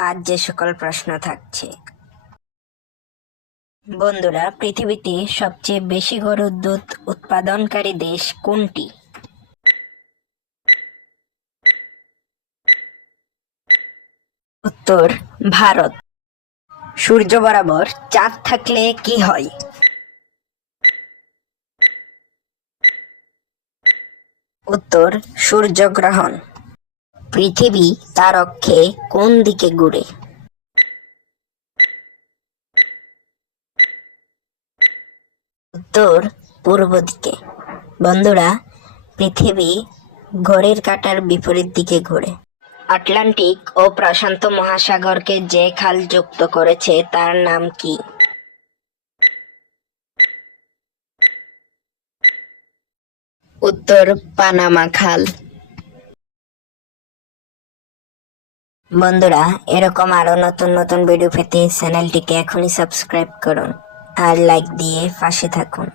আজ যে সকল প্রশ্ন থাকছে। বন্ধুরা, পৃথিবীতে সবচেয়ে বেশি গরুর দুধ উৎপাদনকারী দেশ কোনটি? উত্তর, ভারত। সূর্য বরাবর চাঁদ থাকলে কি হয়? উত্তর সূর্যগ্রহণ পৃথিবী তার অক্ষে কোন দিকে ঘুরে? উত্তর পূর্ব দিকে। বন্ধুরা, পৃথিবী ঘড়ির কাঁটার বিপরীত দিকে ঘোরে। আটলান্টিক ও প্রশান্ত মহাসাগরকে যে খাল যুক্ত করেছে, তার নাম কি? উত্তর পানামা খাল। বন্ধুরা, এরকম আরও নতুন নতুন ভিডিও পেতে চ্যানেলটিকে এখনই সাবস্ক্রাইব করুন আর লাইক দিয়ে পাশে থাকুন।